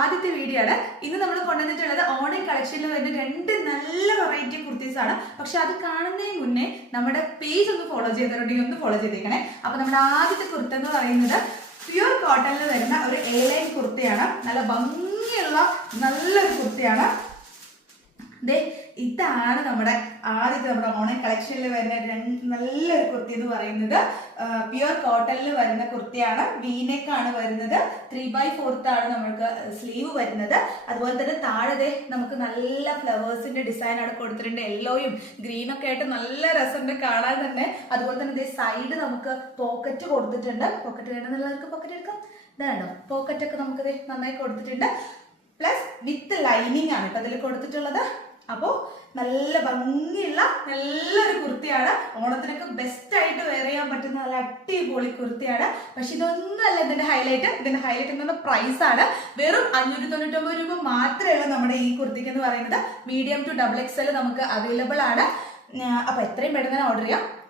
ആദ്യത്തെ വീഡിയോ ആണ്. ഇന്ന് നമ്മൾ കൊണ്ടുവന്നിട്ടുള്ളത് ഓണം കളക്ഷനിൽ വരുന്ന രണ്ട് നല്ല വെറൈറ്റി കുർത്തീസ് ആണ്. പക്ഷെ അത് കാണുന്നതിന് മുന്നേ നമ്മുടെ പേജ് ഒന്ന് ഫോളോ ചെയ്തിട്ടുണ്ടെങ്കിൽ ഒന്ന് ഫോളോ ചെയ്തേക്കണേ. അപ്പൊ നമ്മുടെ ആദ്യത്തെ കുർത്ത എന്ന് പറയുന്നത് പ്യുർ കോട്ടണിൽ വരുന്ന ഒരു എ ലൈൻ കുർത്തയാണ്. നല്ല ഭംഗിയുള്ള നല്ലൊരു കുർത്തയാണ്. ഇതാണ് നമ്മുടെ ആദ്യത്തെ നമ്മുടെ ഓണം കളക്ഷനിൽ വരുന്ന നല്ലൊരു കുർത്തി എന്ന് പറയുന്നത്. പ്യുർ കോട്ടണിൽ വരുന്ന കുർത്തിയാണ്. വീനെക്കാണ് വരുന്നത്. 3/4 ആണ് നമ്മൾക്ക് സ്ലീവ് വരുന്നത്. അതുപോലെ തന്നെ താഴെ നമുക്ക് നല്ല ഫ്ലവേഴ്സിന്റെ ഡിസൈൻ ആണ് കൊടുത്തിട്ടുണ്ട്. യെല്ലോയും ഗ്രീനും ഒക്കെ ആയിട്ട് നല്ല രസമുണ്ട് കാണാൻ തന്നെ. അതുപോലെ തന്നെ സൈഡ് നമുക്ക് പോക്കറ്റ് കൊടുത്തിട്ടുണ്ട്. പോക്കറ്റ് വേണമെന്നുള്ളവർക്ക് പോക്കറ്റ് എടുക്കാം. ഇതാണോ പോക്കറ്റ് ഒക്കെ നമുക്ക് നന്നായി കൊടുത്തിട്ടുണ്ട്. പ്ലസ് വിത്ത് ലൈനിങ് ആണ് ഇപ്പൊ അതിൽ കൊടുത്തിട്ടുള്ളത്. അപ്പോൾ നല്ല ഭംഗിയുള്ള നല്ലൊരു കുർത്തിയാണ്. ഓണത്തിനൊക്കെ ബെസ്റ്റ് ആയിട്ട് വെയർ ചെയ്യാൻ പറ്റുന്ന നല്ല അടിപൊളി കുർത്തിയാണ്. പക്ഷെ ഇതൊന്നുമല്ല ഇതിന്റെ ഹൈലൈറ്റ്. ഇതിന്റെ ഹൈലൈറ്റ് എന്ന് പറഞ്ഞ പ്രൈസ് ആണ്. വെറും 599 രൂപ മാത്രമേ ഉള്ളൂ നമ്മുടെ ഈ കുർത്തിക്ക് എന്ന് പറയുന്നത്. മീഡിയം ടു XXL നമുക്ക് അവൈലബിൾ ആണ്. അപ്പൊ എത്രയും പെട്ടെന്ന് ഓർഡർ ചെയ്യാം.